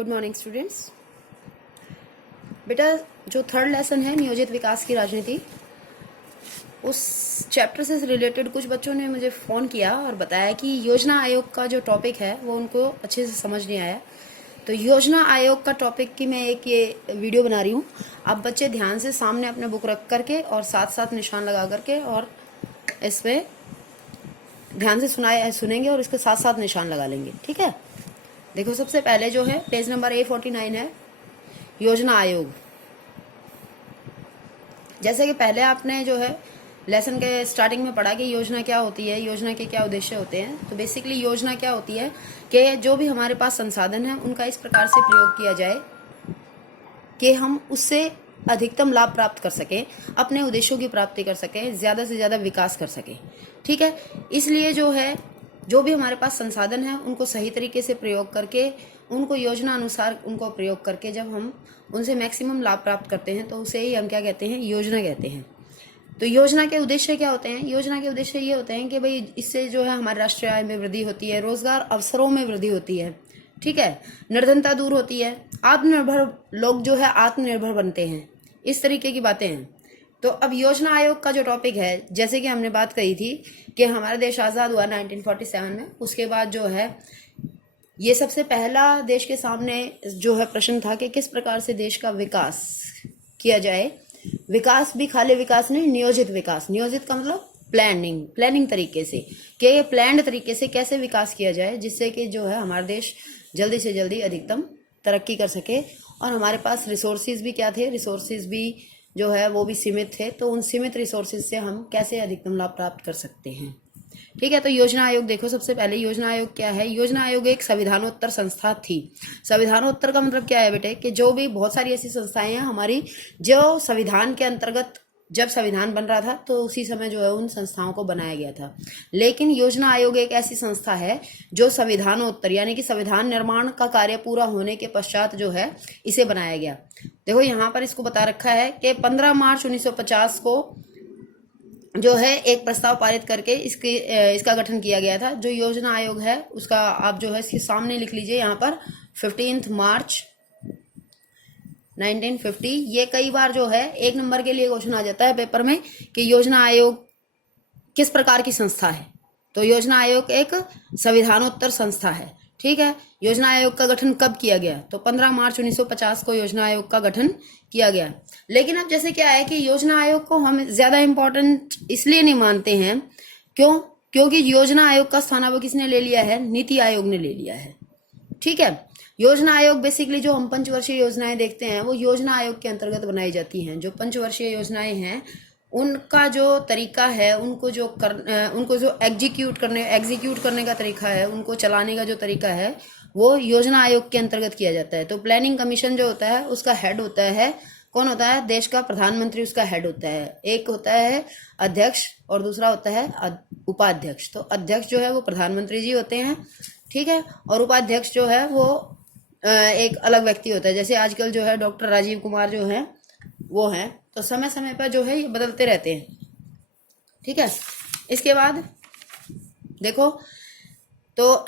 Good morning students. बेटा, जो third lesson है नियोजित विकास की राजनीति, उस चैप्टर से रिलेटेड कुछ बच्चों ने मुझे फ़ोन किया और बताया कि योजना आयोग का जो टॉपिक है वो उनको अच्छे से समझ नहीं आया। तो योजना आयोग का टॉपिक की मैं एक ये वीडियो बना रही हूँ। आप बच्चे ध्यान से सामने अपने बुक रख करके और साथ साथ निशान लगा करके और इसमें ध्यान से सुनेंगे और इसके साथ साथ निशान लगा लेंगे, ठीक है। देखो, सबसे पहले जो है पेज नंबर A49 है, योजना आयोग। जैसे कि पहले आपने जो है लेसन के स्टार्टिंग में पढ़ा कि योजना क्या होती है, योजना के क्या उद्देश्य होते हैं। तो बेसिकली योजना क्या होती है कि जो भी हमारे पास संसाधन है उनका इस प्रकार से प्रयोग किया जाए कि हम उससे अधिकतम लाभ प्राप्त कर सकें, अपने उद्देश्यों की प्राप्ति कर सकें, ज़्यादा से ज़्यादा विकास कर सकें, ठीक है। इसलिए जो है जो भी हमारे पास संसाधन है उनको सही तरीके से प्रयोग करके, उनको योजना अनुसार उनको प्रयोग करके जब हम उनसे मैक्सिमम लाभ प्राप्त करते हैं तो उसे ही हम क्या कहते हैं, योजना कहते हैं। तो योजना के उद्देश्य क्या होते हैं? योजना के उद्देश्य ये होते हैं कि भाई इससे जो है हमारे राष्ट्रीय आय में वृद्धि होती है, रोजगार अवसरों में वृद्धि होती है, ठीक है, निर्धनता दूर होती है, आत्मनिर्भर लोग जो है आत्मनिर्भर बनते हैं, इस तरीके की बातें हैं। तो अब योजना आयोग का जो टॉपिक है, जैसे कि हमने बात कही थी कि हमारा देश आज़ाद हुआ 1947 में, उसके बाद जो है ये सबसे पहला देश के सामने जो है प्रश्न था कि किस प्रकार से देश का विकास किया जाए। विकास भी खाली विकास नहीं, नियोजित विकास। नियोजित का मतलब प्लानिंग तरीके से, कि ये प्लान्ड तरीके से कैसे विकास किया जाए जिससे कि जो है हमारा देश जल्दी से जल्दी अधिकतम तरक्की कर सके। और हमारे पास रिसोर्सेज भी क्या थे, रिसोर्सेज भी जो है वो भी सीमित थे। तो उन सीमित रिसोर्सेज से हम कैसे अधिकतम लाभ प्राप्त कर सकते हैं, ठीक है। तो योजना आयोग देखो, सबसे पहले योजना आयोग क्या है? योजना आयोग एक संविधानोत्तर संस्था थी। संविधानोत्तर का मतलब क्या है बेटे, कि जो भी बहुत सारी ऐसी संस्थाएं हैं हमारी जो संविधान के अंतर्गत, जब संविधान बन रहा था तो उसी समय जो है उन संस्थाओं को बनाया गया था। लेकिन योजना आयोग एक ऐसी संस्था है जो संविधानोत्तर यानी कि संविधान निर्माण का कार्य पूरा होने के पश्चात जो है इसे बनाया गया। देखो यहाँ पर इसको बता रखा है कि 15 मार्च 1950 को जो है एक प्रस्ताव पारित करके इसका गठन किया गया था। जो योजना आयोग है उसका आप जो है इसके सामने लिख लीजिए यहाँ पर 15 मार्च 1950। ये कई बार जो है 1 नंबर के लिए क्वेश्चन आ जाता है पेपर में कि योजना आयोग किस प्रकार की संस्था है। तो योजना आयोग एक संविधानोत्तर संस्था है, ठीक है। योजना आयोग का गठन कब किया गया? तो 15 मार्च 1950 को योजना आयोग का गठन किया गया। लेकिन अब जैसे क्या है कि योजना आयोग को हम ज्यादा इंपॉर्टेंट इसलिए नहीं मानते हैं, क्योंकि योजना आयोग का स्थान अब किसने ले लिया है? नीति आयोग ने ले लिया है, ठीक है। योजना आयोग बेसिकली जो हम पंचवर्षीय योजनाएं देखते हैं वो योजना आयोग के अंतर्गत बनाई जाती हैं। जो पंचवर्षीय योजनाएं हैं उनका जो तरीका है, उनको जो एग्जीक्यूट करने का तरीका है, उनको चलाने का जो तरीका है वो योजना आयोग के अंतर्गत किया जाता है। तो प्लानिंग कमीशन जो होता है उसका हेड होता है, कौन होता है? देश का प्रधानमंत्री उसका हेड होता है। एक होता है अध्यक्ष और दूसरा होता है उपाध्यक्ष। तो अध्यक्ष जो है वो प्रधानमंत्री जी होते हैं, ठीक है, और उपाध्यक्ष जो है वो एक अलग व्यक्ति होता है। जैसे आजकल जो है डॉक्टर राजीव कुमार जो है वो हैं, तो समय समय पर जो है ये बदलते रहते हैं, ठीक है। इसके बाद देखो, तो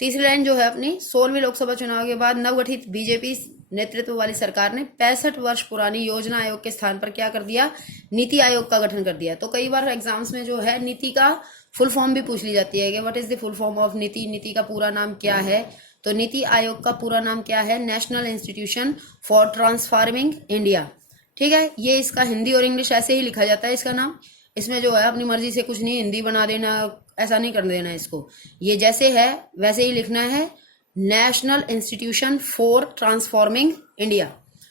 तीसरी लाइन जो है अपनी 16वीं लोकसभा चुनाव के बाद नवगठित बीजेपी नेतृत्व वाली सरकार ने 65 वर्ष पुरानी योजना आयोग के स्थान पर क्या कर दिया? नीति आयोग का गठन कर दिया। तो कई बार एग्जाम्स में जो है नीति का फुल फॉर्म भी पूछ ली जाती है कि what is the full form of नीति, नीति का पूरा नाम क्या है? तो नीति आयोग का पूरा नाम क्या है? National institution for transforming India, ठीक है। ये इसका हिंदी और इंग्लिश ऐसे ही लिखा जाता है इसका नाम। इसमें जो है अपनी मर्जी से कुछ नहीं हिंदी बना देना, ऐसा नहीं कर देना इसको। ये जैसे है वैसे ही लिखना है, national institution for transforming India,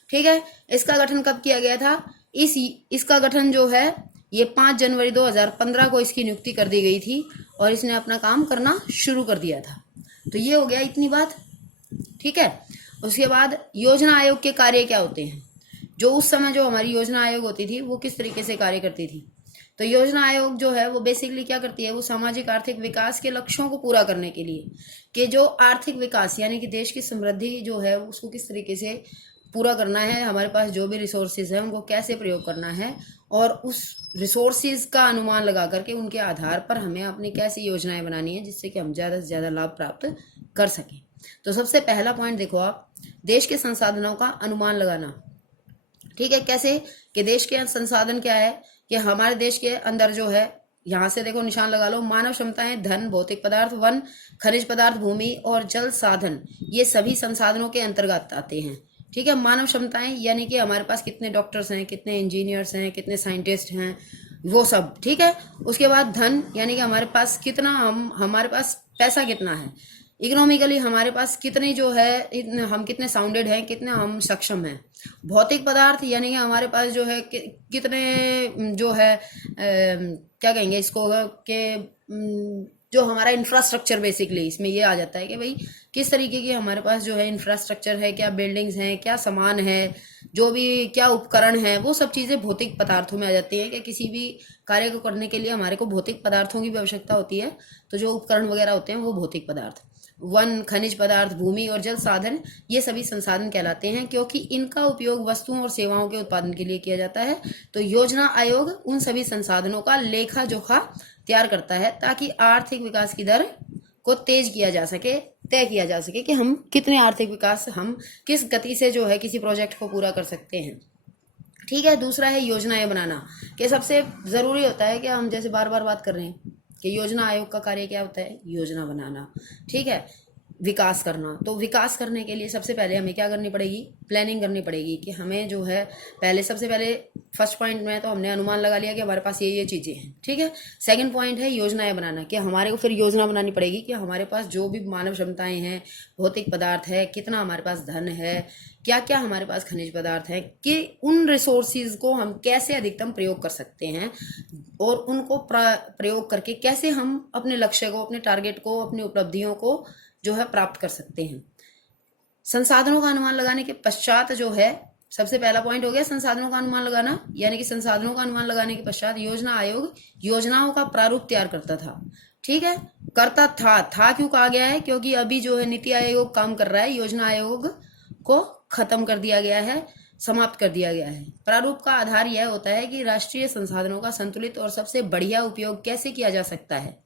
ठीक है। इसका गठन कब किया गया था? इसका गठन जो है ये 5 जनवरी 2015 को इसकी नियुक्ति कर दी गई थी और इसने अपना काम करना शुरू कर दिया था। तो ये हो गया इतनी बात, ठीक है। उसके बाद योजना आयोग के कार्य क्या होते हैं? जो उस समय जो हमारी योजना आयोग होती थी वो किस तरीके से कार्य करती थी? तो योजना आयोग जो है वो बेसिकली क्या करती है? वो सामाजिक आर्थिक विकास के लक्ष्यों को पूरा करने के लिए, कि जो आर्थिक विकास यानी कि देश की समृद्धि जो है उसको किस तरीके से पूरा करना है, हमारे पास जो भी रिसोर्सेज है उनको कैसे प्रयोग करना है, और उस रिसोर्सेज का अनुमान लगा करके उनके आधार पर हमें अपनी कैसी योजनाएं बनानी है जिससे कि हम ज़्यादा से ज़्यादा लाभ प्राप्त कर सकें। तो सबसे पहला पॉइंट देखो आप, देश के संसाधनों का अनुमान लगाना। ठीक है, कैसे कि देश के संसाधन क्या है कि हमारे देश के अंदर जो है, यहाँ से देखो निशान लगा लो, मानव क्षमताएं, धन, भौतिक पदार्थ, वन, खनिज पदार्थ, भूमि और जल साधन, ये सभी संसाधनों के अंतर्गत आते हैं। ठीक है, मानव क्षमताएं यानी कि हमारे पास कितने डॉक्टर्स हैं, कितने इंजीनियर्स हैं, कितने साइंटिस्ट हैं, वो सब। ठीक है, उसके बाद धन यानी कि हमारे पास कितना, हमारे पास पैसा कितना है, इकोनॉमिकली हमारे पास कितने जो है, हम कितने साउंडेड हैं, कितने हम सक्षम हैं। भौतिक पदार्थ यानी कि हमारे पास जो है कितने जो है क्या कहेंगे इसको कि जो हमारा इंफ्रास्ट्रक्चर, बेसिकली इसमें ये आ जाता है कि भाई किस तरीके की हमारे पास जो है इंफ्रास्ट्रक्चर है, क्या बिल्डिंग्स हैं, क्या सामान है, जो भी क्या उपकरण है, वो सब चीज़ें भौतिक पदार्थों में आ जाती हैं कि किसी भी कार्य को करने के लिए हमारे को भौतिक पदार्थों की भी आवश्यकता होती है। तो जो उपकरण वगैरह होते हैं वो भौतिक पदार्थ। वन, खनिज पदार्थ, भूमि और जल साधन, ये सभी संसाधन कहलाते हैं क्योंकि इनका उपयोग वस्तुओं और सेवाओं के उत्पादन के लिए किया जाता है। तो योजना आयोग उन सभी संसाधनों का लेखा जोखा तैयार करता है ताकि आर्थिक विकास की दर को तेज किया जा सके, तय किया जा सके कि हम कितने आर्थिक विकास, हम किस गति से जो है किसी प्रोजेक्ट को पूरा कर सकते हैं। ठीक है, दूसरा है योजनाएं बनाना, कि सबसे ज़रूरी होता है कि हम जैसे बार बार बात कर रहे हैं कि योजना आयोग का कार्य क्या होता है, योजना बनाना। ठीक है, विकास करना। तो विकास करने के लिए सबसे पहले हमें क्या करनी पड़ेगी, प्लानिंग करनी पड़ेगी कि हमें जो है पहले, सबसे पहले फर्स्ट पॉइंट में तो हमने अनुमान लगा लिया कि हमारे पास ये चीज़ें हैं। ठीक है, सेकंड पॉइंट है योजनाएं बनाना, कि हमारे को फिर योजना बनानी पड़ेगी कि हमारे पास जो भी मानव क्षमताएं हैं, भौतिक पदार्थ है, कितना हमारे पास धन है, क्या क्या हमारे पास खनिज पदार्थ है, कि उन रिसोर्सेज को हम कैसे अधिकतम प्रयोग कर सकते हैं और उनको प्रयोग करके कैसे हम अपने लक्ष्य को, अपने टारगेट को, अपनी उपलब्धियों को जो है प्राप्त कर सकते हैं। संसाधनों का अनुमान लगाने के पश्चात जो है, सबसे पहला पॉइंट हो गया संसाधनों का अनुमान लगाना, यानी कि संसाधनों का अनुमान लगाने के पश्चात योजना आयोग योजनाओं का प्रारूप तैयार करता था। ठीक है, करता था क्यों कहा गया है, क्योंकि अभी जो है नीति आयोग काम कर रहा है, योजना आयोग को खत्म कर दिया गया है, समाप्त कर दिया गया है। प्रारूप का आधार यह होता है कि राष्ट्रीय संसाधनों का संतुलित और सबसे बढ़िया उपयोग कैसे किया जा सकता है।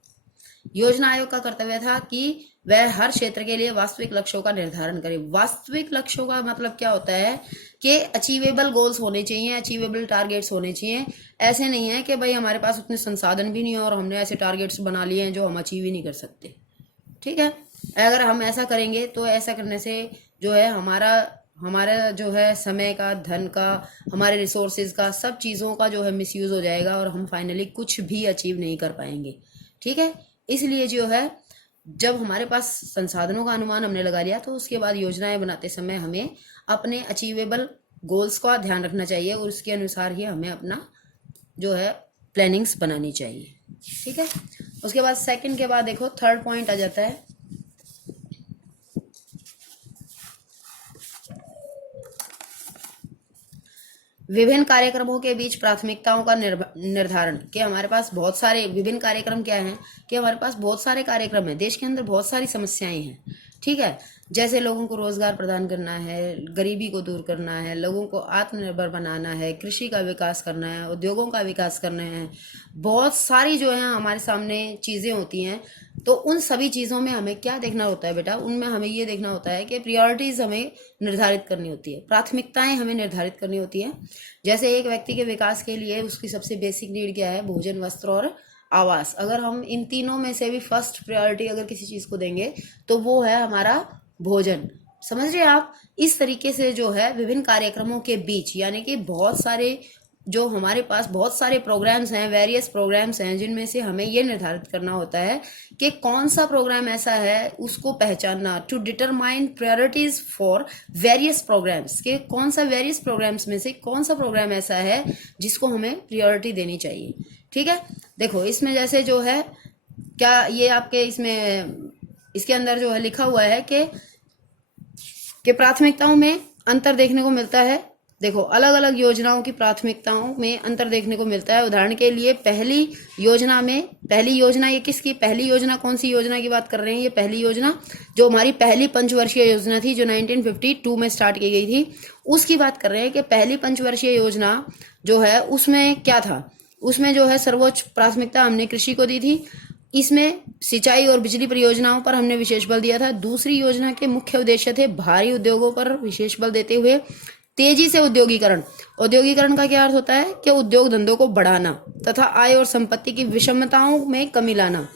योजना आयोग का कर्तव्य था कि वह हर क्षेत्र के लिए वास्तविक लक्ष्यों का निर्धारण करे। वास्तविक लक्ष्यों का मतलब क्या होता है कि अचीवेबल गोल्स होने चाहिए, अचीवेबल टारगेट्स होने चाहिए। ऐसे नहीं है कि भाई हमारे पास उतने संसाधन भी नहीं है और हमने ऐसे टारगेट्स बना लिए हैं जो हम अचीव ही नहीं कर सकते। ठीक है, अगर हम ऐसा करेंगे तो ऐसा करने से जो है हमारा जो है समय का, धन का, हमारे रिसोर्सेज का, सब चीज़ों का जो है मिसयूज हो जाएगा और हम फाइनली कुछ भी अचीव नहीं कर पाएंगे। ठीक है, इसलिए जो है जब हमारे पास संसाधनों का अनुमान हमने लगा लिया तो उसके बाद योजनाएं बनाते समय हमें अपने अचीवेबल गोल्स का ध्यान रखना चाहिए और उसके अनुसार ही हमें अपना जो है प्लानिंग्स बनानी चाहिए। ठीक है, उसके बाद सेकंड के बाद देखो थर्ड पॉइंट आ जाता है विभिन्न कार्यक्रमों के बीच प्राथमिकताओं का निर्धारण। कि हमारे पास बहुत सारे विभिन्न कार्यक्रम क्या हैं, कि हमारे पास बहुत सारे कार्यक्रम हैं, देश के अंदर बहुत सारी समस्याएं हैं। ठीक है, जैसे लोगों को रोजगार प्रदान करना है, गरीबी को दूर करना है, लोगों को आत्मनिर्भर बनाना है, कृषि का विकास करना है, उद्योगों का विकास करना है, बहुत सारी जो है हमारे सामने चीज़ें होती हैं। तो उन सभी चीज़ों में हमें क्या देखना होता है बेटा, उनमें हमें ये देखना होता है कि प्रायोरिटीज़ हमें निर्धारित करनी होती है, प्राथमिकताएं हमें निर्धारित करनी होती है। जैसे एक व्यक्ति के विकास के लिए उसकी सबसे बेसिक नीड क्या है, भोजन, वस्त्र और आवास। अगर हम इन तीनों में से भी फर्स्ट प्रायोरिटी अगर किसी चीज़ को देंगे तो वो है हमारा भोजन। समझ रहे हैं आप? इस तरीके से जो है विभिन्न कार्यक्रमों के बीच, यानी कि बहुत सारे जो हमारे पास बहुत सारे प्रोग्राम्स हैं, वेरियस प्रोग्राम्स हैं, जिनमें से हमें ये निर्धारित करना होता है कि कौन सा प्रोग्राम ऐसा है, उसको पहचानना, to determine priorities for various programmes, के कौन सा वेरियस प्रोग्राम्स में से कौन सा प्रोग्राम ऐसा है जिसको हमें प्रायोरिटी देनी चाहिए। ठीक है, देखो इसमें जैसे जो है क्या ये आपके इसके अंदर जो है लिखा हुआ है कि प्राथमिकताओं में अंतर देखने को मिलता है। देखो अलग अलग योजनाओं की प्राथमिकताओं में अंतर देखने को मिलता है। उदाहरण के लिए पहली योजना ये किसकी, पहली योजना कौन सी योजना की बात कर रहे हैं, ये पहली योजना जो हमारी पहली पंचवर्षीय योजना थी जो 1952 में स्टार्ट की गई थी, उसकी बात कर रहे हैं कि पहली पंचवर्षीय योजना जो है उसमें क्या था, उसमें जो है सर्वोच्च प्राथमिकता हमने कृषि को दी थी। इसमें सिंचाई और बिजली परियोजनाओं पर हमने विशेष बल दिया था। दूसरी योजना के मुख्य उद्देश्य थे भारी उद्योगों पर विशेष बल देते हुए तेजी से औद्योगिकरण। औद्योगिकरण का क्या अर्थ होता है कि उद्योग धंधों को बढ़ाना तथा आय और संपत्ति की विषमताओं में कमी लाना।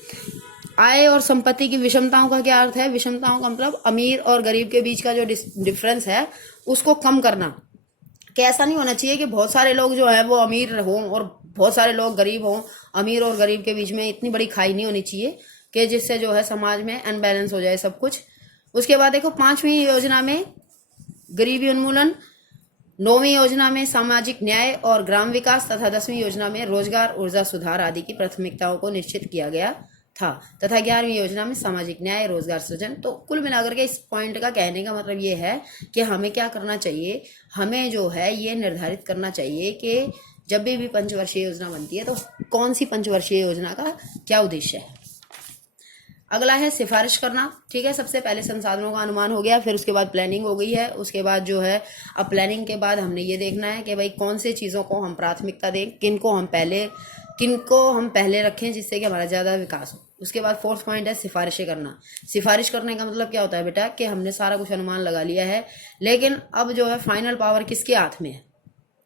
आय और संपत्ति की विषमताओं का क्या अर्थ है? विषमताओं का मतलब अमीर और गरीब के बीच का जो डिफरेंस है उसको कम करना। कि ऐसा नहीं होना चाहिए कि बहुत सारे लोग जो है वो अमीर हों और बहुत सारे लोग गरीब हों। अमीर और गरीब के बीच में इतनी बड़ी खाई नहीं होनी चाहिए कि जिससे जो है समाज में अनबैलेंस हो जाए सब कुछ। उसके बाद देखो 5वीं योजना में गरीबी उन्मूलन, 9वीं योजना में सामाजिक न्याय और ग्राम विकास तथा 10वीं योजना में रोजगार, ऊर्जा सुधार आदि की प्राथमिकताओं को निश्चित किया गया था तथा 11वीं योजना में सामाजिक न्याय, रोजगार सृजन। तो कुल मिलाकर के इस पॉइंट का कहने का मतलब ये है कि हमें क्या करना चाहिए, हमें जो है ये निर्धारित करना चाहिए कि जब भी पंचवर्षीय योजना बनती है तो कौन सी पंचवर्षीय योजना का क्या उद्देश्य है। अगला है सिफारिश करना। ठीक है, सबसे पहले संसाधनों का अनुमान हो गया, फिर उसके बाद प्लानिंग हो गई है। उसके बाद जो है अब प्लानिंग के बाद हमने ये देखना है कि भाई कौन से चीज़ों को हम प्राथमिकता दें, किनको हम पहले रखें जिससे कि हमारा ज़्यादा विकास हो। उसके बाद 4th पॉइंट है सिफारिशें करना। सिफारिश करने का मतलब क्या होता है बेटा कि हमने सारा कुछ अनुमान लगा लिया है, लेकिन अब जो है फाइनल पावर किसके हाथ में है।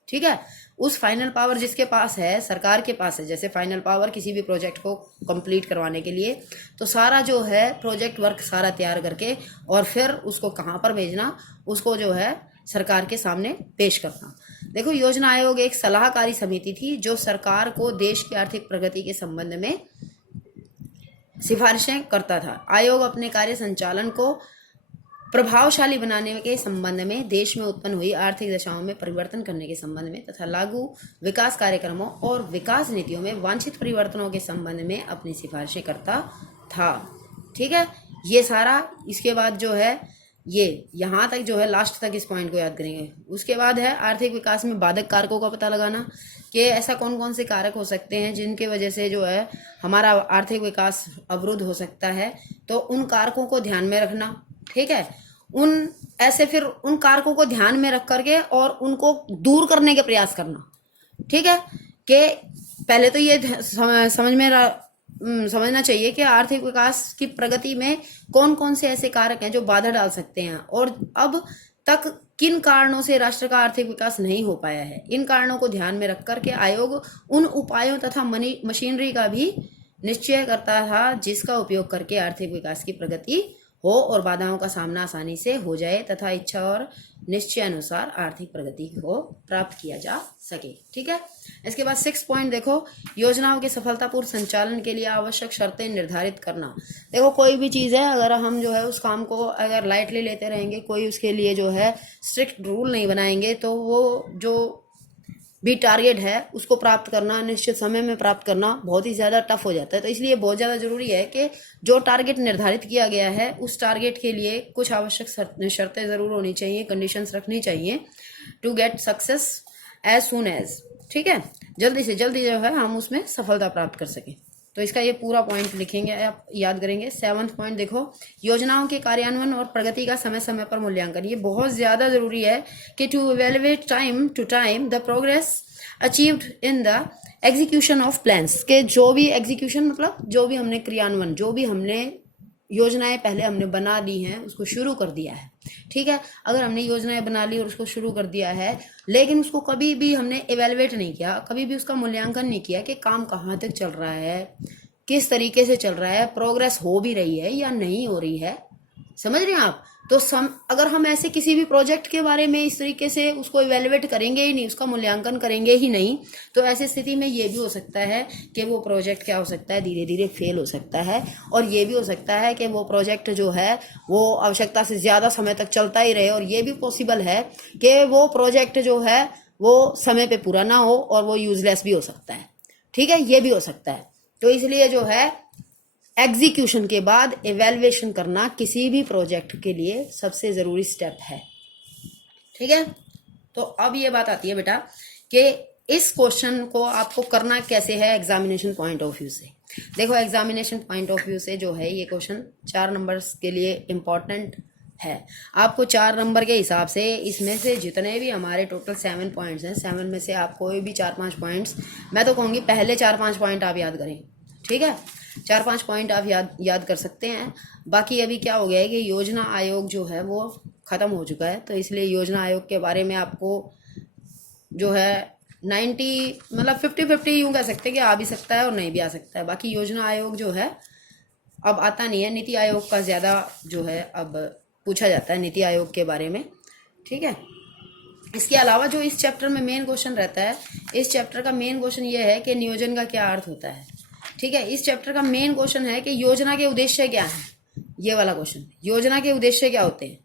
ठीक है, उस फाइनल पावर जिसके पास है, सरकार के पास है। जैसे फाइनल पावर किसी भी प्रोजेक्ट को कंप्लीट करवाने के लिए, तो सारा जो है प्रोजेक्ट वर्क सारा तैयार करके और फिर उसको कहाँ पर भेजना, उसको जो है सरकार के सामने पेश करना। देखो, योजना आयोग एक सलाहकारी समिति थी जो सरकार को देश की आर्थिक प्रगति के संबंध में सिफारिशें करता था। आयोग अपने कार्य संचालन को प्रभावशाली बनाने के संबंध में, देश में उत्पन्न हुई आर्थिक दशाओं में परिवर्तन करने के संबंध में तथा लागू विकास कार्यक्रमों और विकास नीतियों में वांछित परिवर्तनों के संबंध में अपनी सिफारिशें करता था। ठीक है, ये सारा। इसके बाद जो है ये यहाँ तक जो है लास्ट तक इस पॉइंट को याद करेंगे। उसके बाद है आर्थिक विकास में बाधक कारकों का पता लगाना कि ऐसा कौन कौन से कारक हो सकते हैं जिनके वजह से जो है हमारा आर्थिक विकास अवरुद्ध हो सकता है। तो उन कारकों को ध्यान में रखना। ठीक है, फिर उन कारकों को ध्यान में रख करके और उनको दूर करने के प्रयास करना। ठीक है, कि पहले तो ये समझना चाहिए कि आर्थिक विकास की प्रगति में कौन कौन से ऐसे कारक हैं जो बाधा डाल सकते हैं और अब तक किन कारणों से राष्ट्र का आर्थिक विकास नहीं हो पाया है। इन कारणों को ध्यान में रख करके आयोग उन उपायों तथा मशीनरी का भी निश्चय करता था जिसका उपयोग करके आर्थिक विकास की प्रगति हो और बाधाओं का सामना आसानी से हो जाए तथा इच्छा और निश्चय अनुसार आर्थिक प्रगति को प्राप्त किया जा सके। ठीक है, इसके बाद 6 पॉइंट देखो, योजनाओं के सफलतापूर्ण संचालन के लिए आवश्यक शर्तें निर्धारित करना। देखो, कोई भी चीज़ है, अगर हम जो है उस काम को अगर लाइटली लेते रहेंगे, कोई उसके लिए जो है स्ट्रिक्ट रूल नहीं बनाएंगे, तो वो जो भी टारगेट है उसको प्राप्त करना, निश्चित समय में प्राप्त करना बहुत ही ज़्यादा टफ हो जाता है। तो इसलिए बहुत ज़्यादा ज़रूरी है कि जो टारगेट निर्धारित किया गया है उस टारगेट के लिए कुछ आवश्यक शर्तें ज़रूर होनी चाहिए, कंडीशंस रखनी चाहिए to get success as soon as. ठीक है, जल्दी से जल्दी जो है हम उसमें सफलता प्राप्त कर सकें। तो इसका ये पूरा पॉइंट लिखेंगे, आप याद करेंगे। 7th पॉइंट देखो, योजनाओं के कार्यान्वयन और प्रगति का समय समय पर मूल्यांकन। ये बहुत ज़्यादा ज़रूरी है कि to evaluate time to time the progress achieved in the execution of plans. के जो भी एग्जीक्यूशन मतलब जो भी हमने क्रियान्वयन, जो भी हमने योजनाएं पहले हमने बना ली हैं उसको शुरू कर दिया है। ठीक है, अगर हमने योजनाएं बना ली और उसको शुरू कर दिया है लेकिन उसको कभी भी हमने इवेलुएट नहीं किया, कभी भी उसका मूल्यांकन नहीं किया कि काम कहाँ तक चल रहा है, किस तरीके से चल रहा है, प्रोग्रेस हो भी रही है या नहीं हो रही है, समझ रहे हैं आप। तो अगर हम ऐसे किसी भी प्रोजेक्ट के बारे में इस तरीके से उसको इवेलुएट करेंगे ही नहीं, उसका मूल्यांकन करेंगे ही नहीं, तो ऐसी स्थिति में ये भी हो सकता है कि वो प्रोजेक्ट क्या हो सकता है, धीरे धीरे फेल हो सकता है। और ये भी हो सकता है कि वो प्रोजेक्ट जो है वो आवश्यकता से ज़्यादा समय तक चलता ही रहे, और ये भी पॉसिबल है कि वो प्रोजेक्ट जो है वो समय पर पूरा ना हो और वो यूजलेस भी हो सकता है। ठीक है, ये भी हो सकता है। तो इसलिए जो है एग्जीक्यूशन के बाद इवैल्यूएशन करना किसी भी प्रोजेक्ट के लिए सबसे ज़रूरी स्टेप है। ठीक है, तो अब ये बात आती है बेटा कि इस क्वेश्चन को आपको करना कैसे है एग्जामिनेशन पॉइंट ऑफ व्यू से। देखो, एग्जामिनेशन पॉइंट ऑफ व्यू से जो है ये क्वेश्चन 4 नंबर्स के लिए इम्पॉर्टेंट है। आपको 4 नंबर के हिसाब से इसमें से जितने भी हमारे टोटल 7 पॉइंट्स हैं, 7 में से आप कोई भी 4-5 पॉइंट्स, मैं तो कहूँगी पहले 4-5 पॉइंट आप याद करें। ठीक है, 4-5 पॉइंट आप याद कर सकते हैं। बाकी अभी क्या हो गया है कि योजना आयोग जो है वो ख़त्म हो चुका है, तो इसलिए योजना आयोग के बारे में आपको जो है 90 मतलब 50-50 यूँ कह सकते हैं कि आ भी सकता है और नहीं भी आ सकता है। बाकी योजना आयोग जो है अब आता नहीं है, नीति आयोग का ज़्यादा जो है अब पूछा जाता है नीति आयोग के बारे में, ठीक है। इसके अलावा जो इस चैप्टर में मेन क्वेश्चन रहता है, इस चैप्टर का मेन क्वेश्चन ये है कि नियोजन का क्या अर्थ होता है, ठीक है। इस चैप्टर का मेन क्वेश्चन है कि योजना के उद्देश्य क्या है, ये वाला क्वेश्चन, योजना के उद्देश्य क्या होते हैं,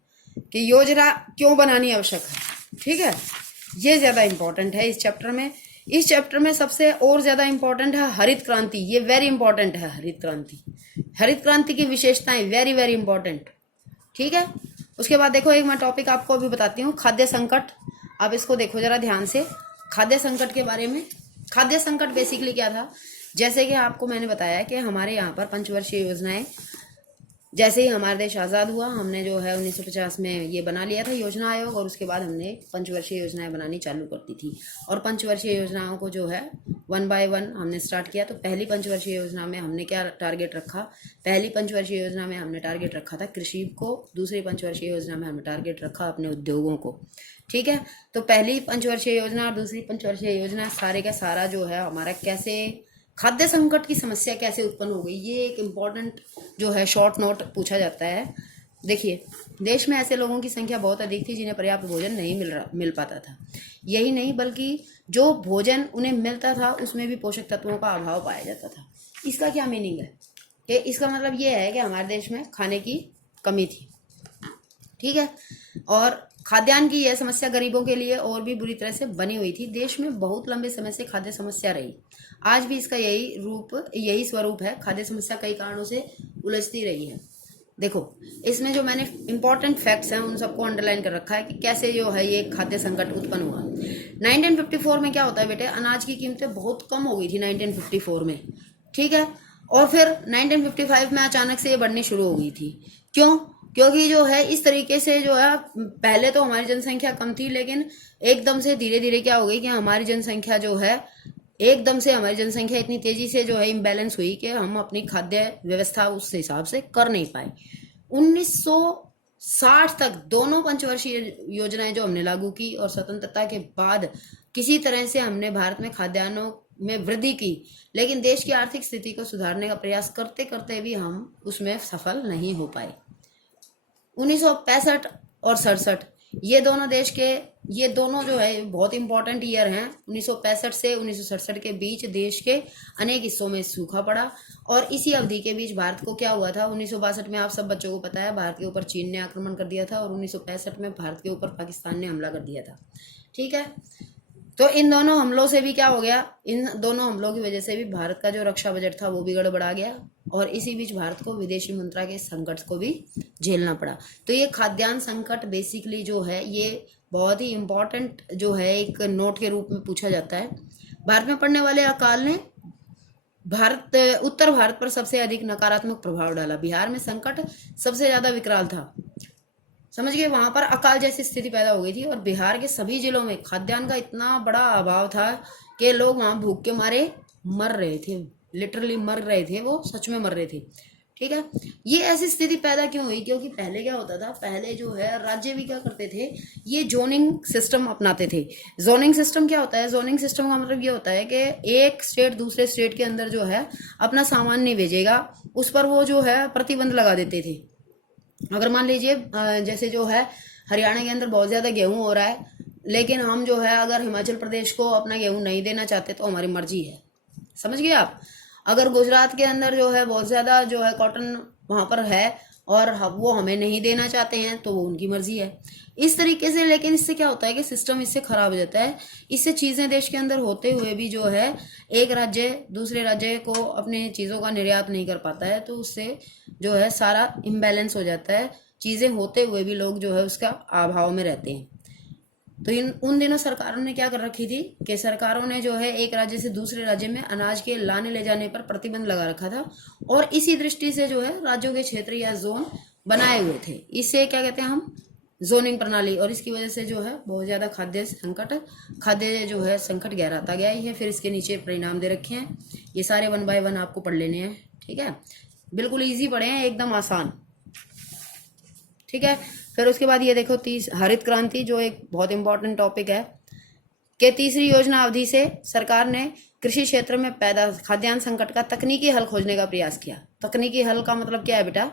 कि योजना क्यों बनानी आवश्यक है, ठीक है। ये ज़्यादा इंपॉर्टेंट है इस चैप्टर में। इस चैप्टर में सबसे और ज़्यादा इंपॉर्टेंट है हरित क्रांति, ये वेरी इंपॉर्टेंट है। हरित क्रांति, हरित क्रांति की विशेषताएं वेरी वेरी इंपॉर्टेंट, ठीक है। उसके बाद देखो एक मैं टॉपिक आपको अभी बताती हूँ, खाद्य संकट। आप इसको देखो जरा ध्यान से, खाद्य संकट के बारे में। खाद्य संकट बेसिकली क्या था, जैसे कि आपको मैंने बताया कि हमारे यहाँ पर पंचवर्षीय योजनाएं, जैसे ही हमारा देश आज़ाद हुआ हमने जो है 1950 में ये बना लिया था योजना आयोग, और उसके बाद हमने पंचवर्षीय योजनाएं बनानी चालू कर दी थी। और पंचवर्षीय योजनाओं को जो है 1 बाय 1 हमने स्टार्ट किया। तो पहली पंचवर्षीय योजना में हमने क्या टारगेट रखा, पहली पंचवर्षीय योजना में हमने टारगेट रखा था कृषि को, दूसरी पंचवर्षीय योजना में हमने टारगेट रखा अपने उद्योगों को, ठीक है। तो पहली पंचवर्षीय योजना और दूसरी पंचवर्षीय योजना सारे का सारा जो है हमारा कैसे खाद्य संकट की समस्या कैसे उत्पन्न हो गई, ये एक इम्पॉर्टेंट जो है शॉर्ट नोट पूछा जाता है। देखिए, देश में ऐसे लोगों की संख्या बहुत अधिक थी जिन्हें पर्याप्त भोजन नहीं मिल पाता था। यही नहीं बल्कि जो भोजन उन्हें मिलता था उसमें भी पोषक तत्वों का अभाव पाया जाता था। इसका क्या मीनिंग है कि इसका मतलब ये है कि हमारे देश में खाने की कमी थी, ठीक है। और खाद्यान्न की यह समस्या गरीबों के लिए और भी बुरी तरह से बनी हुई थी। देश में बहुत लंबे समय से खाद्य समस्या रही, आज भी इसका यही स्वरूप है। खाद्य समस्या कई कारणों से उलझती रही है। देखो, इसमें जो मैंने इंपॉर्टेंट फैक्ट्स हैं उन सबको अंडरलाइन कर रखा है कि कैसे जो है ये खाद्य संकट उत्पन्न हुआ। 1954 में क्या होता है बेटे, अनाज की कीमतें बहुत कम हो गई थी 1954 में, ठीक है। और फिर 1955 में अचानक से ये बढ़नी शुरू हो गई थी। क्यों? क्योंकि जो है इस तरीके से जो है पहले तो हमारी जनसंख्या कम थी, लेकिन एकदम से धीरे धीरे क्या हो गई कि हमारी जनसंख्या जो है एकदम से हमारी जनसंख्या इतनी तेजी से जो है इम्बैलेंस हुई कि हम अपनी खाद्य व्यवस्था उस हिसाब से कर नहीं पाए। 1960 तक दोनों पंचवर्षीय योजनाएं जो हमने लागू की और स्वतंत्रता के बाद किसी तरह से हमने भारत में खाद्यान्नों में वृद्धि की, लेकिन देश की आर्थिक स्थिति को सुधारने का प्रयास करते करते भी हम उसमें सफल नहीं हो पाए। 1965 और 67 ये दोनों जो है बहुत इंपॉर्टेंट ईयर हैं। 1965 से 1967 के बीच देश के अनेक हिस्सों में सूखा पड़ा, और इसी अवधि के बीच भारत को क्या हुआ था, 1962 में आप सब बच्चों को पता है भारत के ऊपर चीन ने आक्रमण कर दिया था, और 1965 में भारत के ऊपर पाकिस्तान ने हमला कर दिया था, ठीक है। तो इन दोनों हमलों से भी क्या हो गया, इन दोनों हमलों की वजह से भी भारत का जो रक्षा बजट था वो भी गड़बड़ा गया, और इसी बीच भारत को विदेशी मुद्रा के संकट को भी झेलना पड़ा। तो ये खाद्यान्न संकट बेसिकली जो है ये बहुत ही इम्पोर्टेंट जो है एक नोट के रूप में पूछा जाता है। भारत में पड़ने वाले अकाल ने उत्तर भारत पर सबसे अधिक नकारात्मक प्रभाव डाला। बिहार में संकट सबसे ज्यादा विकराल था, समझ गए। वहां पर अकाल जैसी स्थिति पैदा हो गई थी, और बिहार के सभी जिलों में खाद्यान्न का इतना बड़ा अभाव था कि लोग वहां भूख के मारे मर रहे थे, लिटरली मर रहे थे, वो सच में मर रहे थे, ठीक है। ये ऐसी स्थिति पैदा क्यों हुई, क्योंकि पहले क्या होता था, पहले जो है राज्य भी क्या करते थे, ये जोनिंग सिस्टम अपनाते थे। जोनिंग सिस्टम क्या होता है, जोनिंग सिस्टम का मतलब ये होता है कि एक स्टेट दूसरे स्टेट के अंदर जो है अपना सामान नहीं भेजेगा, उस पर वो जो है प्रतिबंध लगा देते थे। अगर मान लीजिए जैसे जो है हरियाणा के अंदर बहुत ज़्यादा गेहूं हो रहा है, लेकिन हम जो है अगर हिमाचल प्रदेश को अपना गेहूं नहीं देना चाहते तो हमारी मर्जी है, समझ गए आप। अगर गुजरात के अंदर जो है बहुत ज़्यादा जो है कॉटन वहाँ पर है और वो हमें नहीं देना चाहते हैं तो वो उनकी मर्जी है, इस तरीके से। लेकिन इससे क्या होता है कि सिस्टम इससे खराब हो जाता है। इससे चीज़ें देश के अंदर होते हुए भी जो है एक राज्य दूसरे राज्य को अपने चीज़ों का निर्यात नहीं कर पाता है, तो उससे जो है सारा इम्बैलेंस हो जाता है। चीज़ें होते हुए भी लोग जो है उसका अभाव में रहते हैं। तो उन दिनों सरकारों ने क्या कर रखी थी कि सरकारों ने जो है एक राज्य से दूसरे राज्य में अनाज के लाने ले जाने पर प्रतिबंध लगा रखा था, और इसी दृष्टि से जो है राज्यों के क्षेत्र या जोन बनाए हुए थे। इससे क्या कहते हैं हम, जोनिंग प्रणाली, और इसकी वजह से जो है बहुत ज़्यादा खाद्य जो है संकट गहराता गया ही है। फिर इसके नीचे परिणाम दे रखे हैं, ये सारे 1 बाय 1 आपको पढ़ लेने हैं। ठीक है, बिल्कुल इजी पढ़े हैं, एकदम आसान। ठीक है, फिर उसके बाद ये देखो हरित क्रांति, जो एक बहुत इंपॉर्टेंट टॉपिक है, कि तीसरी योजना अवधि से सरकार ने कृषि क्षेत्र में पैदा खाद्यान्न संकट का तकनीकी हल खोजने का प्रयास किया। तकनीकी हल का मतलब क्या है बेटा?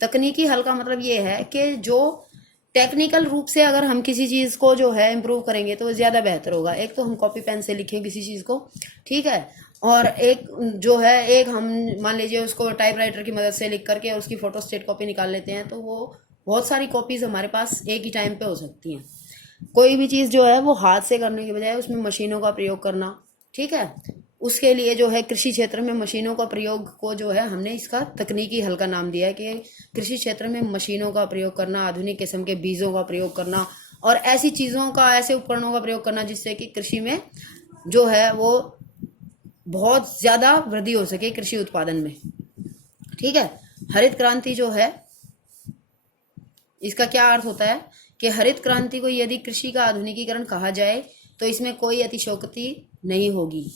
तकनीकी हल का मतलब ये है कि जो टेक्निकल रूप से अगर हम किसी चीज को जो है इम्प्रूव करेंगे तो ज्यादा बेहतर होगा। एक तो हम कॉपी पेन से लिखें किसी चीज को, ठीक है, और एक जो है एक हम मान लीजिए उसको टाइपराइटर की मदद से लिख करके उसकी फोटो स्टेट कॉपी निकाल लेते हैं, तो वो बहुत सारी कॉपीज हमारे पास एक ही टाइम पे हो सकती हैं। कोई भी चीज जो है वो हाथ से करने के बजाय उसमें मशीनों का प्रयोग करना, ठीक है, उसके लिए जो है कृषि क्षेत्र में मशीनों का प्रयोग को जो है हमने इसका तकनीकी हल का नाम दिया है कि कृषि क्षेत्र में मशीनों का प्रयोग करना, आधुनिक किस्म के बीजों का प्रयोग करना और ऐसी चीजों का, ऐसे उपकरणों का प्रयोग करना जिससे कि कृषि में जो है वो बहुत ज्यादा वृद्धि हो सके कृषि उत्पादन में। ठीक है, हरित क्रांति जो है इसका क्या अर्थ होता है कि हरित क्रांति को यदि कृषि का आधुनिकीकरण कहा जाए तो इसमें कोई अतिशयोक्ति नहीं होगी।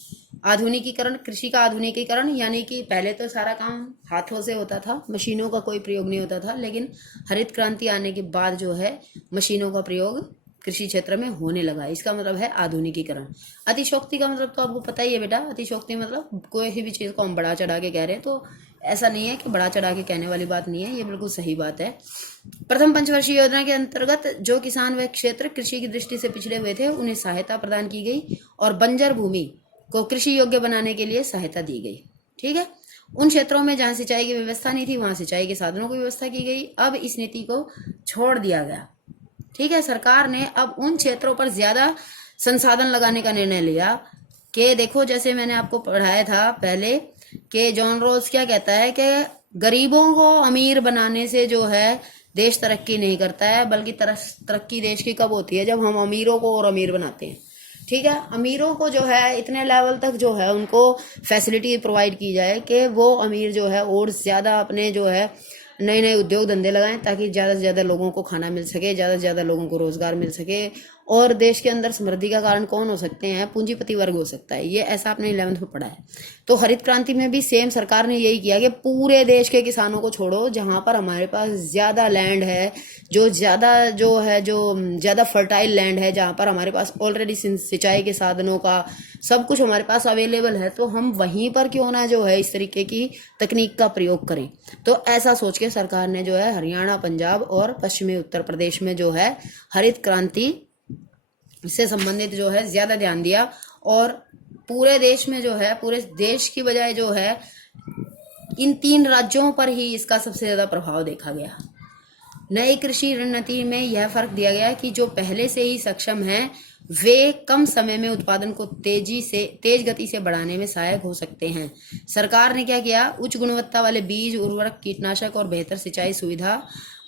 आधुनिकीकरण, कृषि का आधुनिकीकरण यानी कि पहले तो सारा काम हाथों से होता था, मशीनों का कोई प्रयोग नहीं होता था, लेकिन हरित क्रांति आने के बाद जो है मशीनों का प्रयोग कृषि क्षेत्र में होने लगा। इसका मतलब है आधुनिकीकरण। अतिशयोक्ति का मतलब तो आपको पता ही है बेटा, अतिशयोक्ति मतलब कोई भी चीज को हम बढ़ा चढ़ा के कह रहे हैं, तो ऐसा नहीं है कि बढ़ा चढ़ा के कहने वाली बात नहीं है, ये बिल्कुल सही बात है। प्रथम पंचवर्षीय योजना के अंतर्गत जो किसान व क्षेत्र कृषि की दृष्टि से पिछड़े हुए थे उन्हें सहायता प्रदान की गई और बंजर भूमि को कृषि योग्य बनाने के लिए सहायता दी गई। ठीक है, उन क्षेत्रों में जहां सिंचाई की व्यवस्था नहीं थी वहां सिंचाई के साधनों की व्यवस्था की गई। अब इस नीति को छोड़ दिया गया। ठीक है, सरकार ने अब उन क्षेत्रों पर ज्यादा संसाधन लगाने का निर्णय लिया कि देखो, जैसे मैंने आपको पढ़ाया था पहले कि जॉन रोल्स क्या कहता है कि गरीबों को अमीर बनाने से जो है देश तरक्की नहीं करता है, बल्कि तरक्की देश की कब होती है? जब हम अमीरों को और अमीर बनाते हैं। ठीक है, अमीरों को जो है इतने लेवल तक जो है उनको फैसिलिटी प्रोवाइड की जाए कि वो अमीर जो है और ज्यादा अपने जो है नए नए उद्योग धंधे लगाएं ताकि ज्यादा से ज्यादा लोगों को खाना मिल सके, ज्यादा से ज्यादा लोगों को रोजगार मिल सके। और देश के अंदर समृद्धि का कारण कौन हो सकते हैं? पूंजीपति वर्ग हो सकता है। ये ऐसा आपने 11th में पढ़ा है। तो हरित क्रांति में भी सेम सरकार ने यही किया कि पूरे देश के किसानों को छोड़ो, जहां पर हमारे पास ज्यादा लैंड है, जो ज्यादा फर्टाइल लैंड है, जहां पर हमारे पास ऑलरेडी सिंचाई के साधनों का सब कुछ हमारे पास अवेलेबल है, तो हम वहीं पर क्यों ना जो है इस तरीके की तकनीक का प्रयोग करें। तो ऐसा सोच के सरकार ने जो है हरियाणा, पंजाब और पश्चिमी उत्तर प्रदेश में जो है हरित क्रांति से संबंधित जो है ज्यादा ध्यान दिया और पूरे देश में जो है, पूरे देश की बजाय जो है इन 3 राज्यों पर ही इसका सबसे ज्यादा प्रभाव देखा गया। नई कृषि रणनीति में यह फर्क दिया गया कि जो पहले से ही सक्षम हैं वे कम समय में उत्पादन को तेज गति से बढ़ाने में सहायक हो सकते हैं। सरकार ने क्या किया? उच्च गुणवत्ता वाले बीज, उर्वरक, कीटनाशक और बेहतर सिंचाई सुविधा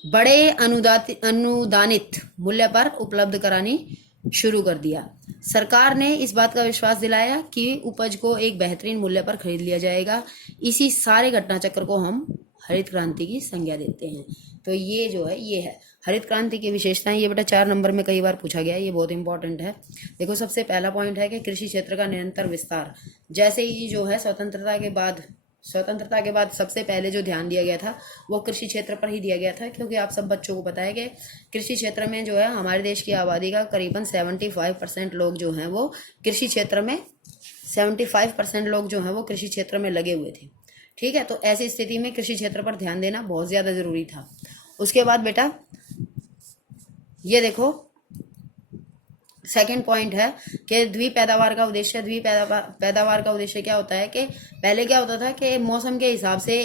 बड़े अनुदानित मूल्य पर उपलब्ध करानी शुरू कर दिया। सरकार ने इस बात का विश्वास दिलाया कि उपज को एक बेहतरीन मूल्य पर खरीद लिया जाएगा। इसी सारे घटना चक्र को हम हरित क्रांति की संज्ञा देते हैं। तो ये जो है ये है हरित क्रांति की विशेषताएं। ये बेटा 4 नंबर में कई बार पूछा गया है, ये बहुत इंपॉर्टेंट है। देखो, सबसे पहला पॉइंट है कि कृषि क्षेत्र का निरंतर विस्तार। जैसे ही जो है स्वतंत्रता के बाद सबसे पहले जो ध्यान दिया गया था वो कृषि क्षेत्र पर ही दिया गया था, क्योंकि आप सब बच्चों को पता है कि कृषि क्षेत्र में जो है हमारे देश की आबादी का करीबन 75% लोग जो हैं वो कृषि क्षेत्र में 75% लोग जो हैं वो कृषि क्षेत्र में लगे हुए थे। ठीक है, तो ऐसी स्थिति में कृषि क्षेत्र पर ध्यान देना बहुत ज्यादा जरूरी था। उसके बाद बेटा ये देखो, सेकंड पॉइंट है कि द्विपैदावार का उद्देश्य। द्विपैदावार का उद्देश्य क्या होता है कि पहले क्या होता था कि मौसम के हिसाब से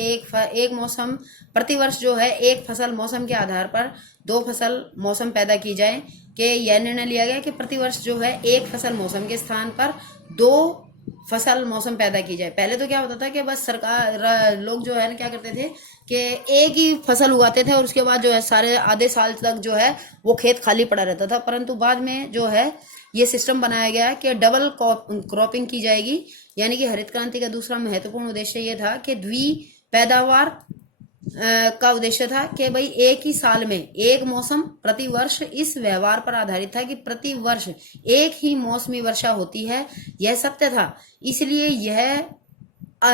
एक मौसम प्रतिवर्ष जो है एक फसल मौसम के आधार पर 2 फसल मौसम पैदा की जाए, कि यह निर्णय लिया गया कि प्रतिवर्ष जो है एक फसल मौसम के स्थान पर 2 फसल मौसम पैदा की जाए। पहले तो क्या होता था कि बस सरकार लोग जो है ना क्या करते थे कि एक ही फसल उगाते थे और उसके बाद जो है सारे आधे साल तक जो है वो खेत खाली पड़ा रहता था। परंतु बाद में जो है ये सिस्टम बनाया गया कि डबल क्रॉपिंग की जाएगी। यानी कि हरित क्रांति का दूसरा महत्वपूर्ण उद्देश्य ये था कि द्विपैदावार का उद्देश्य था कि भाई एक ही साल में एक मौसम प्रति वर्ष इस व्यवहार पर आधारित था कि प्रति वर्ष एक ही मौसमी वर्षा होती है, यह सत्य था।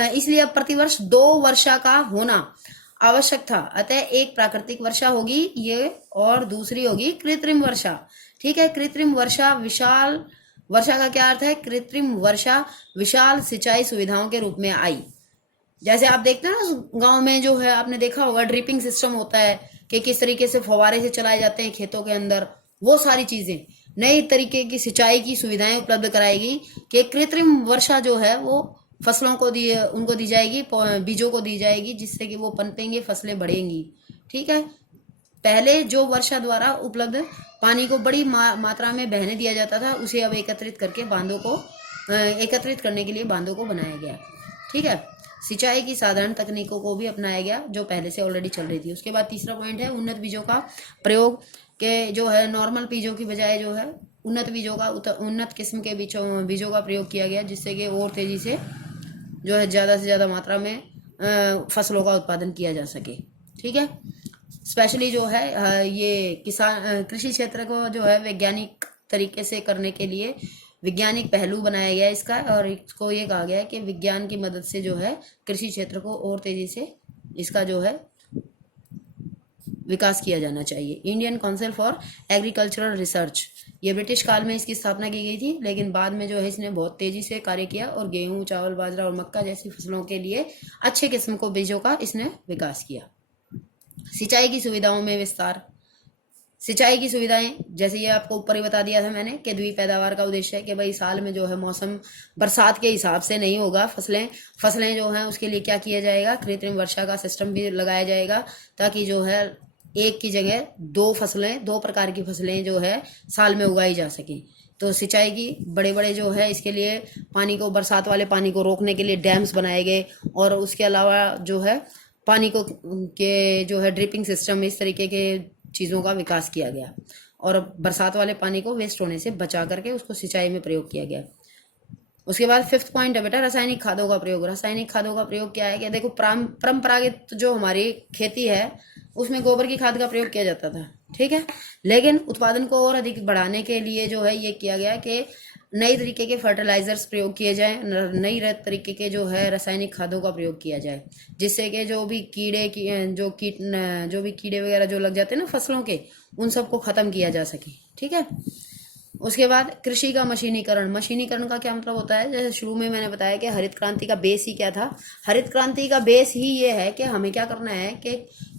इसलिए अब प्रतिवर्ष 2 वर्षा का होना आवश्यक था। अतः एक प्राकृतिक वर्षा होगी ये, और दूसरी होगी कृत्रिम वर्षा। ठीक है, कृत्रिम वर्षा विशाल वर्षा का क्या अर्थ है? कृत्रिम वर्षा विशाल सिंचाई सुविधाओं के रूप में आई। जैसे आप देखते हैं ना गांव में जो है, आपने देखा होगा ड्रिपिंग सिस्टम होता है कि किस तरीके से फव्वारे से चलाए जाते हैं खेतों के अंदर, वो सारी चीजें नई तरीके की सिंचाई की सुविधाएं उपलब्ध कराएगी कि कृत्रिम वर्षा जो है वो फसलों को उनको दी जाएगी, बीजों को दी जाएगी, जिससे कि वो पनपेंगे, फसलें बढ़ेंगी। ठीक है, पहले जो वर्षा द्वारा उपलब्ध पानी को बड़ी मात्रा में बहने दिया जाता था, उसे अब एकत्रित करके बांधों को एकत्रित करने के लिए बांधों को बनाया गया। ठीक है, सिंचाई की साधारण तकनीकों को भी अपनाया गया जो पहले से ऑलरेडी चल रही थी। उसके बाद तीसरा पॉइंट है उन्नत बीजों का प्रयोग, के जो है नॉर्मल बीजों की बजाय जो है उन्नत किस्म के बीजों का प्रयोग किया गया, जिससे कि और तेजी से जो है ज़्यादा से ज़्यादा मात्रा में फसलों का उत्पादन किया जा सके। ठीक है, स्पेशली जो है ये कृषि क्षेत्र को जो है वैज्ञानिक तरीके से करने के लिए वैज्ञानिक पहलू बनाया गया इसका, और इसको ये कहा गया है कि विज्ञान की मदद से जो है कृषि क्षेत्र को और तेजी से इसका जो है विकास किया जाना चाहिए। Indian council for agricultural research, ये ब्रिटिश काल में इसकी स्थापना की गई थी, लेकिन बाद में जो है इसने बहुत तेजी से कार्य किया और गेहूं, चावल, बाजरा और मक्का जैसी फसलों के लिए अच्छे किस्म को बीजों का इसने विकास किया। सिंचाई की सुविधाओं में विस्तार, सिंचाई की सुविधाएं जैसे ये आपको ऊपर ही बता दिया था मैंने कि द्वि पैदावार का उद्देश्य है कि भाई साल में जो है मौसम बरसात के हिसाब से नहीं होगा, फसलें जो हैं उसके लिए क्या किया जाएगा, कृत्रिम वर्षा का सिस्टम भी लगाया जाएगा, ताकि जो है एक की जगह 2 प्रकार की फसलें जो है साल में उगाई जा सकें। तो सिंचाई की बड़े जो है इसके लिए पानी को, बरसात वाले पानी को रोकने के लिए डैम्स बनाए गए, और उसके अलावा जो है पानी को के जो है ड्रिपिंग सिस्टम, इस तरीके के चीज़ों का विकास किया गया, और बरसात वाले पानी को वेस्ट होने से बचा करके उसको सिंचाई में प्रयोग किया गया। उसके बाद 5th पॉइंट है बेटा रासायनिक खादों का प्रयोग। रासायनिक खादों का प्रयोग क्या है कि देखो परंपरागत जो हमारी खेती है उसमें गोबर की खाद का प्रयोग किया जाता था। ठीक है, लेकिन उत्पादन को और अधिक बढ़ाने के लिए जो है ये किया गया कि नई तरीके के फर्टिलाइजर्स प्रयोग किए जाए, नई तरीके के जो है रासायनिक खादों का प्रयोग किया जाए, जिससे कि जो भी कीड़े वगैरह जो लग जाते हैं ना फसलों के, उन सबको खत्म किया जा सके। ठीक है, उसके बाद कृषि का मशीनीकरण का क्या मतलब होता है? जैसे शुरू में मैंने बताया कि हरित क्रांति का बेस ही क्या था। हरित क्रांति का बेस ही ये है कि हमें क्या करना है कि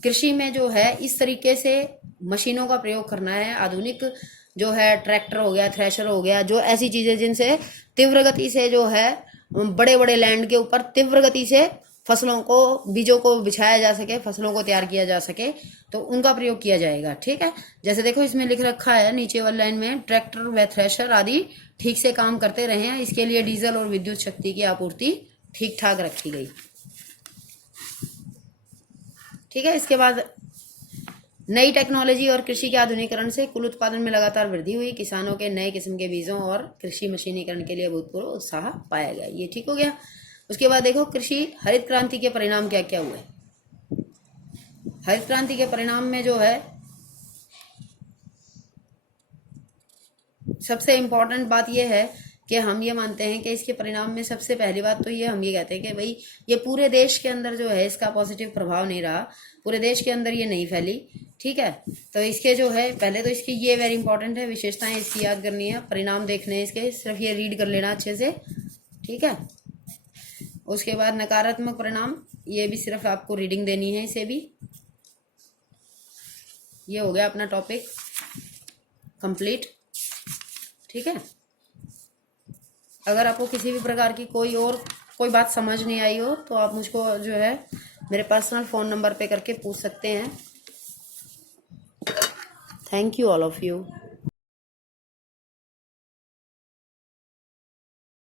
कृषि में जो है इस तरीके से मशीनों का प्रयोग करना है। आधुनिक जो है ट्रैक्टर हो गया, थ्रेशर हो गया, जो ऐसी चीजें जिनसे तीव्र गति से जो है बड़े लैंड के ऊपर तीव्र गति से फसलों को, बीजों को बिछाया जा सके, फसलों को तैयार किया जा सके, तो उनका प्रयोग किया जाएगा। ठीक है, जैसे देखो इसमें लिख रखा है नीचे वाली लाइन में, ट्रैक्टर व थ्रेशर आदि ठीक से काम करते रहे हैं, इसके लिए डीजल और विद्युत शक्ति की आपूर्ति ठीक ठाक रखी गई। ठीक है, इसके बाद नई टेक्नोलॉजी और कृषि के आधुनिकीकरण से कुल उत्पादन में लगातार वृद्धि हुई। किसानों के नए किस्म के बीजों और कृषि मशीनीकरण के लिए अभूतपूर्व उत्साह पाया गया। ये ठीक हो गया। उसके बाद देखो कृषि हरित क्रांति के परिणाम क्या क्या हुए। हरित क्रांति के परिणाम में जो है सबसे इम्पोर्टेंट बात यह है कि हम ये मानते हैं कि इसके परिणाम में सबसे पहली बात तो ये हम ये कहते हैं कि भाई ये पूरे देश के अंदर जो है इसका पॉजिटिव प्रभाव नहीं रहा, पूरे देश के अंदर ये नहीं फैली। ठीक है, तो इसके जो है पहले तो इसकी ये वेरी इंपॉर्टेंट है, विशेषताएं इसकी याद करनी है, परिणाम देखने हैं इसके, सिर्फ ये रीड कर लेना अच्छे से। ठीक है, उसके बाद नकारात्मक परिणाम, ये भी सिर्फ आपको रीडिंग देनी है इसे भी। ये हो गया अपना टॉपिक कंप्लीट। ठीक है, अगर आपको किसी भी प्रकार की कोई बात समझ नहीं आई हो तो आप मुझको जो है मेरे पर्सनल फ़ोन नंबर पे करके पूछ सकते हैं। Thank you all of you.